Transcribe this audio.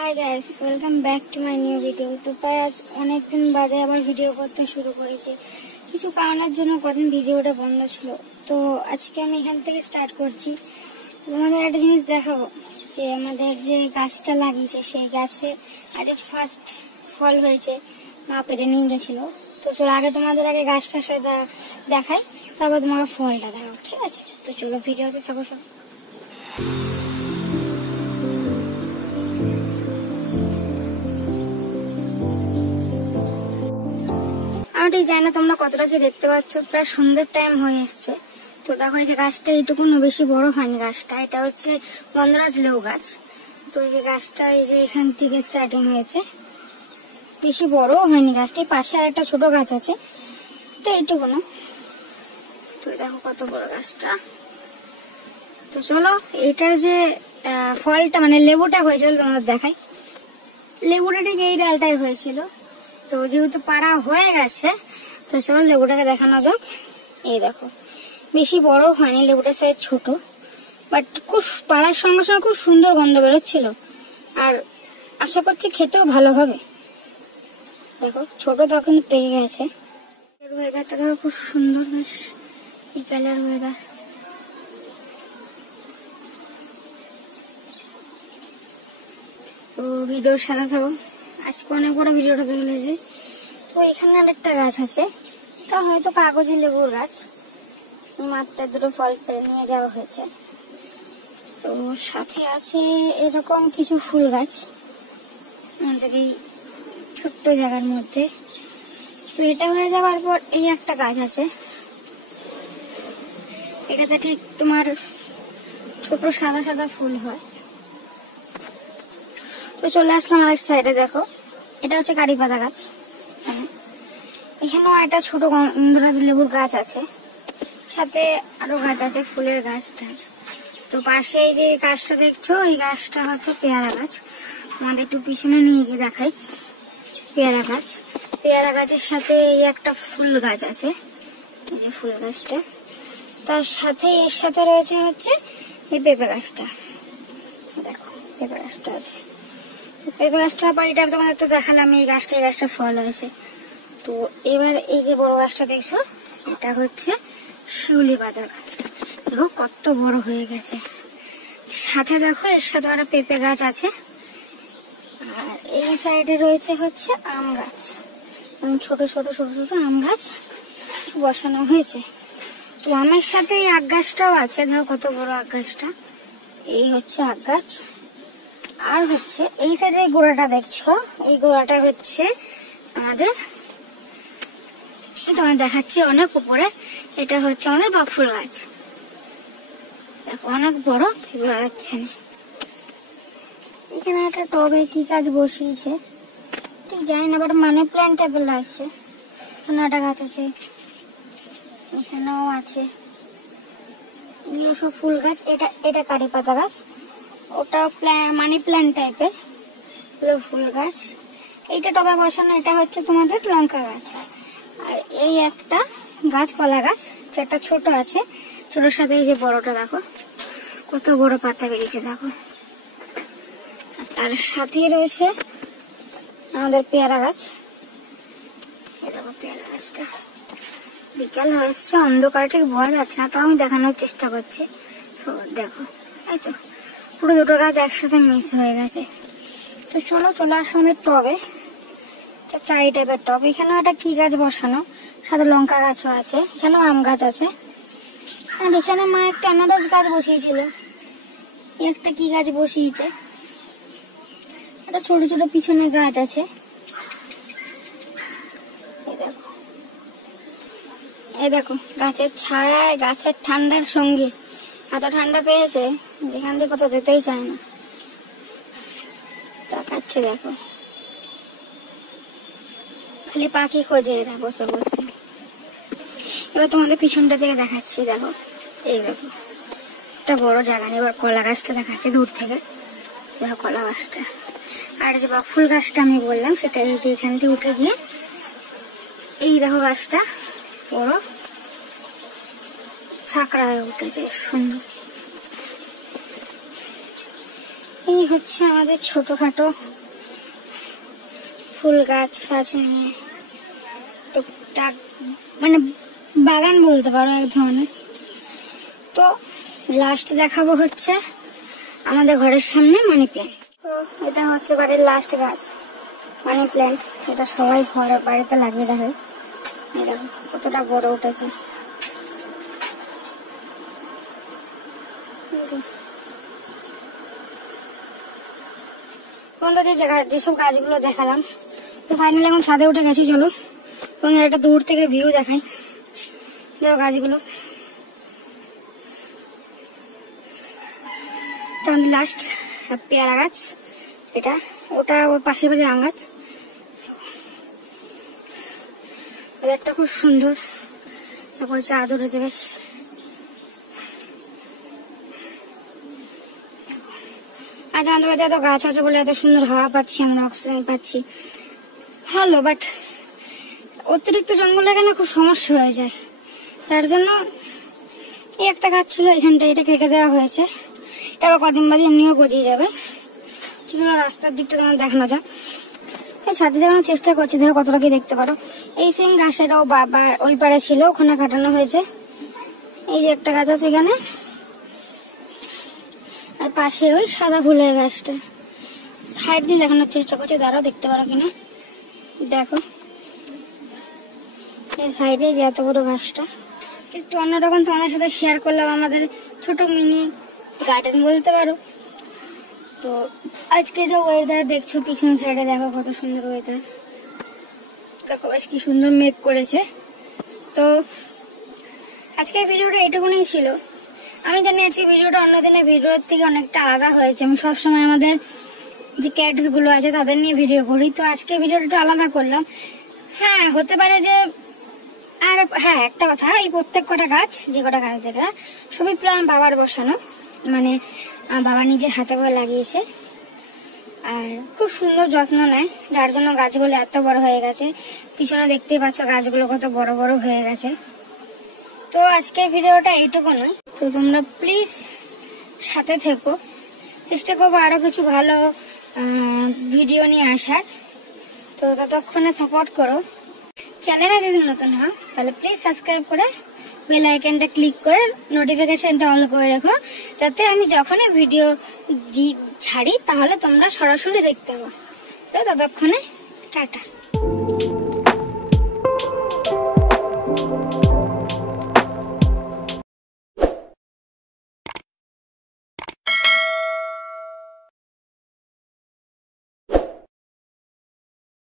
Hi guys, welcome back to my new video. তো প্রায় আজ অনেকদিন বাদে আবার ভিডিও করতে শুরু করেছি। কিছু কারণের জন্য কদিন ভিডিওটা বন্ধ ছিল, তো আজকে আমি এখান থেকে স্টার্ট করছি। তোমাদের একটা জিনিস দেখাবো যে আমাদের যে গাছটা লাগিয়েছে সেই গাছে আজ ফার্স্ট ফল হয়েছে, মা পেড়ে নিয়ে গেছিলো। তো চলো আগে তোমাদের আগে গাছটার সাথে দেখাই, তারপর তোমাকে ফলটা দেখাবো, ঠিক আছে? তো চলো ভিডিওতে থাকো সব। আমি ঠিক জানি না তোমরা কতটা কি দেখতে পাচ্ছ, প্রায় সন্ধ্যের টাইম হয়ে এসছে। তো দেখো এই যে গাছটা এইটুকুনো বেশি বড় হয়নি গাছটা, এটা হচ্ছে গন্ধরাজ লেবু গাছ। তো এই যে গাছটা এই যে এখান থেকে স্টার্টিং হয়েছে, বেশি বড় হয়নি গাছটা। পাশে আর একটা ছোট গাছ আছে, এটা এইটুকুনো। তো দেখো কত বড় গাছটা। তো চলো এটার যে ফলটা মানে লেবুটা হয়েছিল তোমাদের দেখাই। লেবুটা ঠিক এই ডালটাই হয়েছিল। তো যেহেতু পাড়া হয়ে গেছে, তো চলো লেবুটাকে দেখানো যাক। এই দেখো বেশি বড় হয়নি, লেবুটার সাইজ ছোট, বাট খুব পাড়ার সঙ্গে সঙ্গে খুব সুন্দর গন্ধ বেরোচ্ছিল। আর আশা করছি খেতেও ভালো হবে। দেখো ছোট তখন পেকে গেছে। ওয়েদারটা দেখো খুব সুন্দর, বেশ বিকালের ওয়েদার। তো ভিডিওর সাথে থাকো, আজকে অনেক বড় ভিডিওটা দেখলেছে। তো এখানে আরেকটা গাছ আছে, এটা হয়তো কাগজি লেবুর গাছ। মাত্র দুটো ফল পেরে নিয়ে যাওয়া হয়েছে। তো সাথে আছে এরকম কিছু ফুল গাছ আমাদের এই ছোট্ট জায়গার মধ্যে। তো এটা হয়ে যাওয়ার পর এই একটা গাছ আছে, এটাতে ঠিক তোমার ছোট সাদা সাদা ফুল হয়। তো চলে আসলাম আরেক সাইডে, দেখো এটা হচ্ছে কারি পাতা গাছ। এখানেও একটা ছোট গন্ধরাজ লেবুর গাছ আছে, সাথে আরো গাছ আছে ফুলের গাছ টাছ। তো পাশে এই যে গাছটা দেখছো, এই গাছটা হচ্ছে পেয়ারা গাছ। আমাদের একটু পিছনে নিয়ে গিয়ে দেখাই। পেয়ারা গাছ, পেয়ারা গাছের সাথে এই একটা ফুল গাছ আছে, এই যে ফুল গাছটা। তার সাথে এর সাথে রয়েছে হচ্ছে এই পেঁপে গাছটা। দেখো পেঁপে গাছটা আছে। পেঁপে গাছটা আবার এটা তোমাদের তো দেখালাম, এই গাছটা ফল হয়েছে। তো এবার এই যে বড় গাছটা দেখছো, এটা হচ্ছে শিউলি পাতা গাছ। দেখো কত বড় হয়ে গেছে। সাথে দেখো এর সাথে একটা পেঁপে গাছ আছে। আর এই সাইডে রয়েছে হচ্ছে আম গাছ, ছোট ছোট ছোট ছোট আম গাছ বসানো হয়েছে। তো আমের সাথে এই আখ গাছটাও আছে, দেখো কত বড় আখ গাছটা। এই হচ্ছে আখ গাছ। আর হচ্ছে এই সাইডে এই গোড়াটা দেখছো, এই গোড়াটা হচ্ছে আমাদের, তোমার দেখাচ্ছি অনেক উপরে, এটা হচ্ছে আমাদের বকফুল গাছ। দেখো অনেক বড়, বোঝা যাচ্ছে না। এখানে একটা টবে কি গাছ বসিয়েছে ঠিক জানি না, বাট মানি প্ল্যান্ট টাইপের লাগছে। এখানে একটা গাছ আছে, এখানেও আছে, এগুলো সব ফুল গাছ। এটা কারি পাতা গাছ, ওটা মানি প্ল্যান্ট টাইপের, ফুল গাছ। এইটা টবে বসানো, এটা হচ্ছে তোমাদের লঙ্কা গাছ। আর এই একটা গাছ কলা গাছ, যেটা ছোট আছে, ছোটোর সাথে এই যে বড়টা দেখো কত বড় পাতা বেরিয়েছে দেখো। তার সাথেই রয়েছে আমাদের পেয়ারা গাছ। দেখো পেয়ারা গাছটা বিকাল হয়েছে, অন্ধকার ঠিক বোঝা যাচ্ছে না, তো আমি দেখানোর চেষ্টা করছি। দেখো এই তো পুরো দুটো গাছ একসাথে মিস হয়ে গেছে। তো চলো চলে আসো আমাদের টবে, চারি টাইপের টব। এখানেও একটা কি গাছ বসানো, সাথে লঙ্কা গাছও আছে, এখানেও আম গাছ আছে। আর এখানে মা একটা আনারস গাছ বসিয়েছিল, একটা কি গাছ বসিয়েছে, একটা ছোট ছোট পিছনে গাছ আছে। এই দেখো গাছের ছায়ায় গাছের ঠান্ডার সঙ্গে এত ঠান্ডা পেয়েছে, যেখান থেকে কোথাও যেতেই চায় না, তাকাচ্ছে দেখো, খালি পাখি খোঁজে এরা বসে বসে। এবার তোমাদের পিছনটা থেকে দেখাচ্ছি, দেখো এই দেখো একটা বড় জায়গা। এবার কলা গাছটা দেখাচ্ছি দূর থেকে, দেখো কলা গাছটা। আর যে বকফুল গাছটা আমি বললাম, সেটা এই যে এখান থেকে উঠে গিয়ে এই দেখো গাছটা বড় ছাকড়া হয়ে উঠেছে, সুন্দর। এই হচ্ছে আমাদের ছোটখাটো ফুল গাছ ফাছ নিয়ে টুকটাক মানে বাগান বলতে পারো এক ধরনের। তো লাস্ট দেখাবো হচ্ছে আমাদের ঘরের সামনে মানি প্ল্যান্ট। তো এটা হচ্ছে বাড়ির লাস্ট গাছ মানি প্ল্যান্ট। এটা সবাই ঘরের বাড়িতে লাগিয়ে রাখে। দেখো কতটা বড় উঠেছে। তোমাদের যেসব গাছগুলো দেখালাম, তো ফাইনালি এখন ছাদে উঠে গেছি। চলো তোমাদের একটা দূর থেকে ভিউ দেখাই। দেখো গাছগুলো, আমাদের লাস্ট পেয়ারা গাছ এটা, ওটা ওর পাশের পাশে আম গাছ। ওদেরটা খুব সুন্দর, তারপর চাঁদ উঠেছে বেশ। আজ আমাদের বাড়িতে এত গাছ আছে বলে এত সুন্দর হাওয়া পাচ্ছি, আমরা অক্সিজেন পাচ্ছি, ভালো। বাট অতিরিক্ত জঙ্গল এখানে খুব সমস্যা হয়ে যায়, তার জন্য এই একটা গাছ ছিল এখানটা, এটা কেটে দেওয়া হয়েছে। এটা আবার কদিন বাদে এমনিও গজিয়ে যাবে। চলো রাস্তার দিকটা তোমার দেখানো যাক। ছাদে দেখানোর চেষ্টা করছি, দেখো কতটা কি দেখতে পারো। এই সেম গাছটাও বাবা ওই পাড়ে ছিল, ওখানে কাটানো হয়েছে। এই যে একটা গাছ আছে এখানে, আর পাশে ওই সাদা ফুলের গাছটা। সাইড দিয়ে দেখানোর চেষ্টা করছি, দাঁড়াও দেখতে পারো কিনা। দেখো এই সাইডে যে এত বড় গাছটা। একটু অন্যরকম তোমাদের সাথে শেয়ার করলাম আমাদের ছোট মিনি গার্ডেন বলতে পারো। তো আজকে যে ওয়েদার দেখছো পিছনে সাইডে, দেখো কত সুন্দর ওয়েদার। দেখো বেশ কি সুন্দর মেঘ করেছে। তো আজকের ভিডিওটা এইটুকুনই ছিল। আমি জানি আজকে ভিডিওটা অন্য দিনের ভিডিওর থেকে অনেকটা আলাদা হয়েছে। আমি সবসময় আমাদের যে ক্যাটস গুলো আছে তাদের নিয়ে ভিডিও করি, তো আজকে ভিডিওটা একটু আলাদা করলাম। হ্যাঁ হতে পারে যে, আর হ্যাঁ একটা কথা, এই প্রত্যেক কটা গাছ, যে কটা গাছ দেখা সবই প্রায় বাবার বসানো, মানে বাবা নিজের হাতে করে লাগিয়েছে। আর খুব সুন্দর যত্ন নেয়, যার জন্য গাছগুলো এত বড় হয়ে গেছে। পিছনে দেখতেই পাচ্ছ গাছগুলো কত বড় বড় হয়ে গেছে। তো আজকের ভিডিওটা এইটুকু নয়, তো তোমরা প্লিজ সাথে থেকো, চেষ্টা করবো আরো কিছু ভালো ভিডিও নিয়ে আসার। তো ততক্ষণে সাপোর্ট করো। চ্যানেলে যদি নতুন হও তাহলে প্লিজ সাবস্ক্রাইব করে বেল আইকনটা ক্লিক করে নোটিফিকেশনটা অন করে রাখো, যাতে আমি যখনই ভিডিও ছাড়ি তাহলে তোমরা সরাসরি দেখতে পাও। তো ততক্ষণে টাটা।